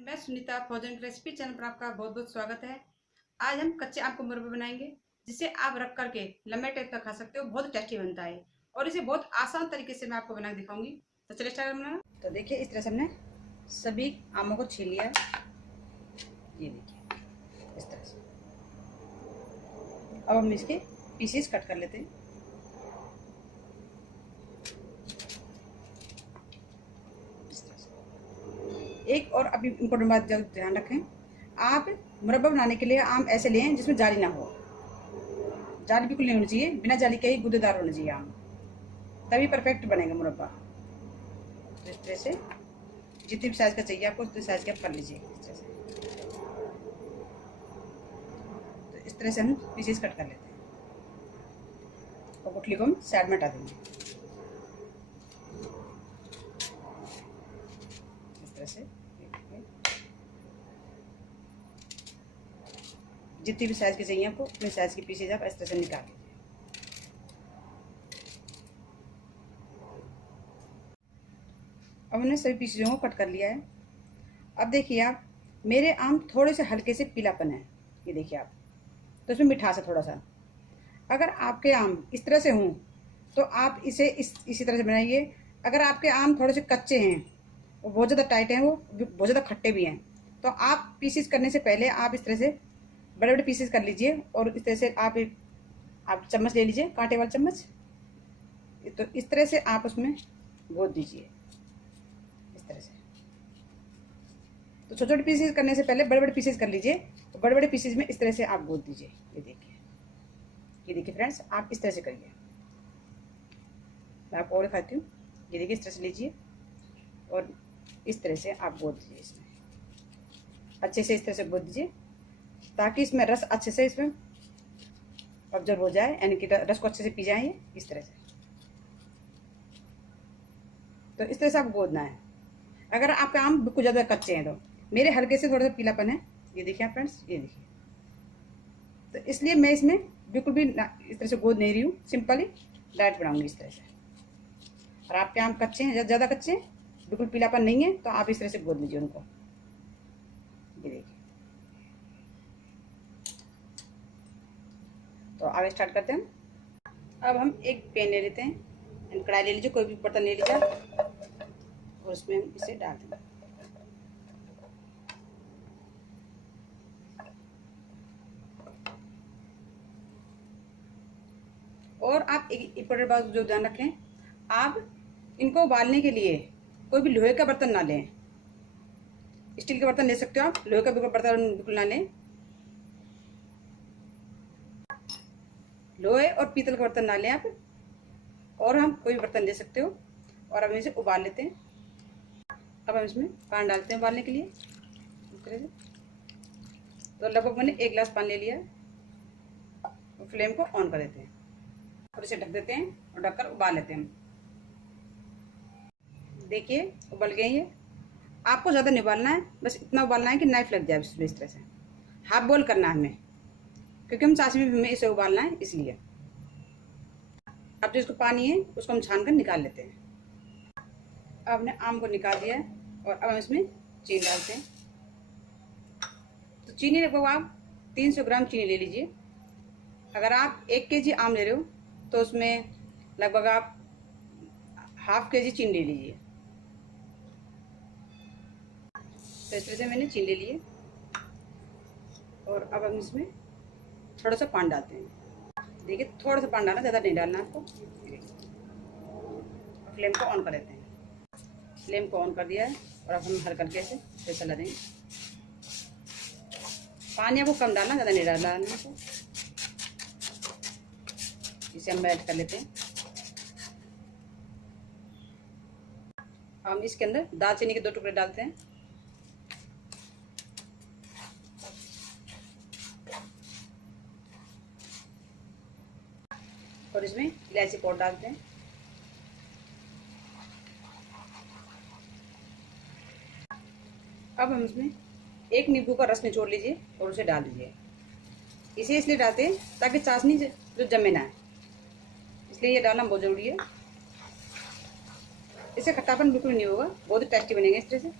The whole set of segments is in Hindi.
मैं सुनीता भोजन की रेसिपी चैनल पर आपका बहुत बहुत स्वागत है। आज हम कच्चे आम को मुरब्बा बनाएंगे, जिसे आप रख करके लंबे टाइम तक खा सकते हो। बहुत टेस्टी बनता है और इसे बहुत आसान तरीके से मैं आपको बना के दिखाऊंगी। तो चलिए स्टार्ट बनाना। तो देखिए, इस तरह से हमने सभी आमों को छील लिया है। ये देखिए इस तरह से। अब हम इसके पीसेस कट कर लेते हैं। एक और अभी इम्पोर्टेंट बात जरूर ध्यान रखें, आप मुरब्बा बनाने के लिए आम ऐसे लें जिसमें जाली ना हो। जाली बिल्कुल नहीं होनी चाहिए, बिना जाली के ही गूदेदार होना चाहिए आम, तभी परफेक्ट बनेगा मुरब्बा। तो इस तरह से जितनी भी साइज़ का चाहिए आपको उतनी साइज़ का कर लीजिए। इस तरह से, तो इस तरह से हम पीसेस कट कर लेते हैं और गुठली को हम साइड में हटा देंगे। इस तरह से जितनी भी साइज़ की चाहिए आपको उतने साइज़ की पीसेज आप इस तरह से निकाल लीजिए। अब हमने सभी पीसेजों को कट कर लिया है। अब देखिए आप, मेरे आम थोड़े से हल्के से पीलापन है, ये देखिए आप, तो इसमें मिठास है थोड़ा सा। अगर आपके आम इस तरह से हों तो आप इसे इसी तरह से बनाइए। अगर आपके आम थोड़े से कच्चे हैं, वो बहुत ज़्यादा टाइट हैं, वो बहुत ज़्यादा खट्टे भी हैं, तो आप पीसेस करने से पहले आप इस तरह से बड़े बड़े पीसेस कर लीजिए और इस तरह से आप चम्मच ले लीजिए, कांटे वाला चम्मच। तो इस तरह से आप उसमें गोद दीजिए इस तरह से। तो छोटे छोटे पीसेस करने से पहले बड़े बड़े पीसेस कर लीजिए। तो बड़े बड़े पीसेस में इस तरह से आप गोद दीजिए। ये देखिए फ्रेंड्स, आप इस तरह से करिए। मैं आपको और दिखाती हूँ। ये देखिए, इस तरह से लीजिए और इस तरह से आप गोद दीजिए। इसमें अच्छे से इस तरह से गोद दीजिए ताकि इसमें रस अच्छे से इसमें ऑब्जर्व हो जाए, यानी कि रस को अच्छे से पी जाए इस तरह से। तो इस तरह से आप गोदना है। अगर आपके आम बिल्कुल ज़्यादा कच्चे हैं, तो मेरे हल्के से थोड़ा सा पीलापन है, ये देखिए आप फ्रेंड्स, ये देखिए। तो इसलिए मैं इसमें बिल्कुल भी इस तरह से गोद नहीं रही हूँ, सिंपली डायरेक्ट बनाऊंगी इस तरह से। और आपके आम कच्चे हैं, ज़्यादा कच्चे हैं, बिल्कुल पीलापन नहीं है, तो आप इस तरह से गोद लीजिए उनको। ये देखिए। तो आगे स्टार्ट करते हैं। अब हम एक पैन ले लेते हैं, कढ़ाई ले लीजिए, कोई भी बर्तन ले लीजिए और उसमें हम इसे डाल देंगे। और आप एक इम्पोर्टेंट बात जो ध्यान रखें, आप इनको उबालने के लिए कोई भी लोहे का बर्तन ना लें। स्टील के बर्तन ले सकते हो आप, लोहे का बर्तन बिल्कुल ना लें। लोहे और पीतल का बर्तन ना लें आप, और हम कोई भी बर्तन ले सकते हो। और अब इसे उबाल लेते हैं। अब हम इसमें पानी डालते हैं उबालने के लिए इस तरह से। तो लगभग मैंने 1 गिलास पानी ले लिया है। और फ्लेम को ऑन कर देते हैं और इसे ढक देते हैं और ढककर उबाल लेते हैं। देखिए उबल गई है। आपको ज़्यादा नहीं उबालना है, बस इतना उबालना है कि नाइफ लग जाए इसमें। इस तरह से हाफ बॉयल करना है हमें, क्योंकि हम चाशनी में इसे उबालना है, इसलिए। अब जो इसको पानी है उसको हम छान कर निकाल लेते हैं। अब हमने आम को निकाल दिया है और अब हम इसमें चीनी डालते हैं। तो चीनी लगभग आप 300 ग्राम चीनी ले लीजिए। अगर आप 1 केजी आम ले रहे हो तो उसमें लगभग आप ½ केजी चीनी ले लीजिए। तो इस तरह से मैंने चीनी ले ली है और अब हम इसमें थोड़ा सा पानी डालते हैं। देखिए, थोड़ा सा पानी डालना, ज़्यादा नहीं डालना आपको। फ्लेम को ऑन कर देते हैं। फ्लेम को ऑन कर दिया है और अब हम हल्का हल्के से चला देंगे। पानी आपको कम डालना, ज़्यादा नहीं डालना आपको। इसे हम ऐड कर लेते हैं। हम इसके अंदर दालचीनी के 2 टुकड़े डालते हैं। और इसमें इलायची पाउडर डालते हैं। अब हम इसमें 1 नींबू का रस निचोड़ लीजिए और उसे डाल दीजिए। इसे इसलिए डालते हैं ताकि चाशनी जो जमे ना है, इसलिए ये डालना बहुत ज़रूरी है। इससे खट्टापन बिल्कुल नहीं होगा, बहुत ही टेस्टी बनेंगे इस तरह से।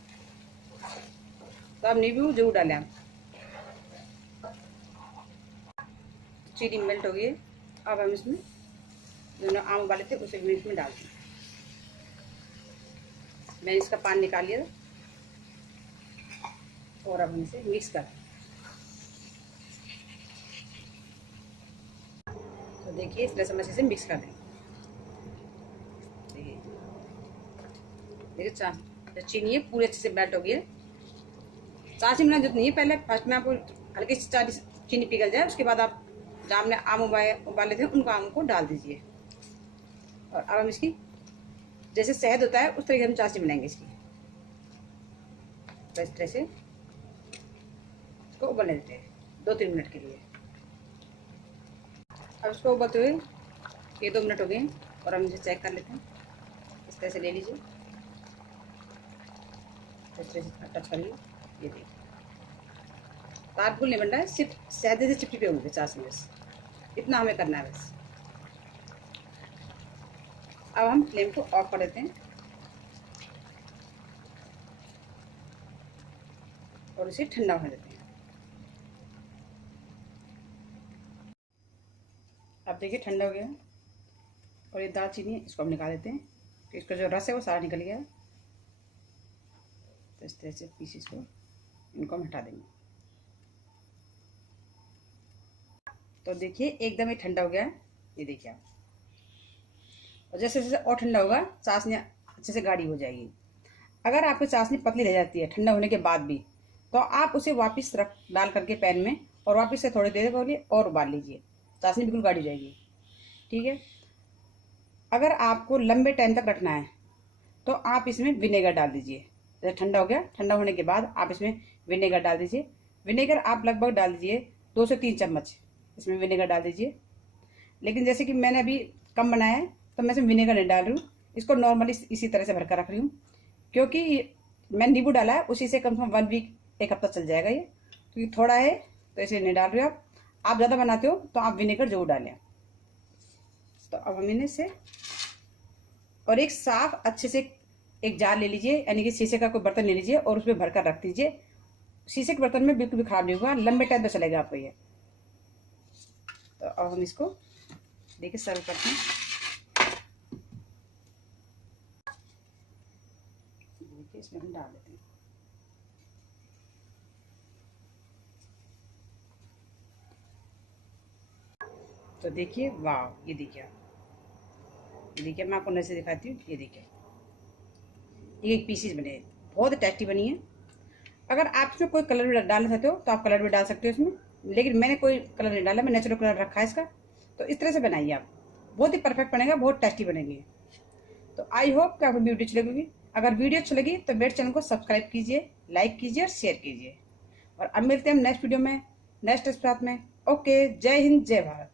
तो आप नींबू जरूर डालें आप। चीनी मेल्ट हो गई है। अब हम इसमें जो आम उबाले थे उसे भी इसमें डाल दें। मैंने इसका पानी निकाल लिया और अब हम इसे मिक्स कर दें। तो देखिए इस तरह से हम इसे मिक्स कर दें। देखिए चीनी है पूरी अच्छे से मेल्ट हो गई है। चाशनी बनाना जरूरत नहीं है, पहले फर्स्ट में आपको हल्की सी चीनी पिघल जाए, उसके बाद आप जो हमने आम उबाले थे उनको आम को डाल दीजिए। और अब हम इसकी जैसे शहद होता है उस तरीके हम चाशनी बनाएंगे इसकी। तो इस तरह से इसको उबलने देते हैं 2-3 मिनट के लिए। अब इसको उबलते हुए ये 2 मिनट हो गए और हम इसे चेक कर लेते हैं। इस तरह से ले लीजिए, इस तरह से टच करिए। ये देखिए तारपुल नहीं बन रहा है, सिर्फ शहद से चिपचिपे होंगे चाशनी, बस इतना हमें करना है बस। अब हम फ्लेम को ऑफ कर देते हैं और इसे ठंडा होने देते हैं। अब देखिए ठंडा हो गया और ये दालचीनी है इसको हम निकाल देते हैं कि इसका जो रस है वो सारा निकल गया है। तो इस तरह से पीसेस को इनको हम हटा देंगे। तो देखिए एकदम ही ठंडा हो गया है, ये देखिए आप। और जैसे जैसे और ठंडा होगा चाशनी अच्छे से गाढ़ी हो जाएगी। अगर आपकी चाशनी पतली रह जाती है ठंडा होने के बाद भी, तो आप उसे वापस रख डाल करके पैन में और वापस से थोड़ी देर के लिए और उबाल लीजिए, चाशनी बिल्कुल गाढ़ी हो जाएगी। ठीक है। अगर आपको लंबे टाइम तक रखना है तो आप इसमें विनेगर डाल दीजिए। जैसे ठंडा हो गया, ठंडा होने के बाद आप इसमें विनेगर डाल दीजिए। विनेगर आप लगभग डाल दीजिए 2 से 3 चम्मच इसमें विनेगर डाल दीजिए। लेकिन जैसे कि मैंने अभी कम बनाया है तो मैं इसमें विनेगर नहीं डाल रही हूँ, इसको नॉर्मली इसी तरह से भरकर रख रही हूँ। क्योंकि मैंने नींबू डाला है उसी से कम से कम 1 वीक 1 हफ्ता चल जाएगा ये, क्योंकि थोड़ा है तो इसलिए नहीं डाल रही हूँ। आप ज़्यादा बनाते हो तो आप विनेगर जरूर डालें। तो अब हम इन्हें से और एक साफ अच्छे से एक जार ले लीजिए, यानी कि शीशे का कोई बर्तन ले लीजिए और उसमें भरकर रख दीजिए। शीशे के बर्तन में बिल्कुल भी खराब नहीं होगा, लंबे टाइम तक चलेगा आपको ये। तो अब हम इसको देखिए सर्व करते हैं। देखिए इसमें हम डाल देते हैं। तो देखिए वाह, ये देखिए आप, ये देखिए मैं आपको नजर दिखाती हूँ। ये देखिए एक पीसेस बने, बहुत टेस्टी बनी है। अगर आप इसमें कोई कलर भी डालना चाहते हो तो आप कलर भी डाल सकते हो इसमें, लेकिन मैंने कोई कलर नहीं डाला, मैं नेचुरल कलर रखा है इसका। तो इस तरह से बनाइए आप, बहुत ही परफेक्ट बनेगा, बहुत टेस्टी बनेगी। तो आई होप कि आपको वीडियो अच्छी लगेगी। अगर वीडियो अच्छी लगी तो मेरे चैनल को सब्सक्राइब कीजिए, लाइक कीजिए और शेयर कीजिए। और अब मिलते हैं हम नेक्स्ट वीडियो में नेक्स्ट साथ में। ओके, जय हिंद जय भारत।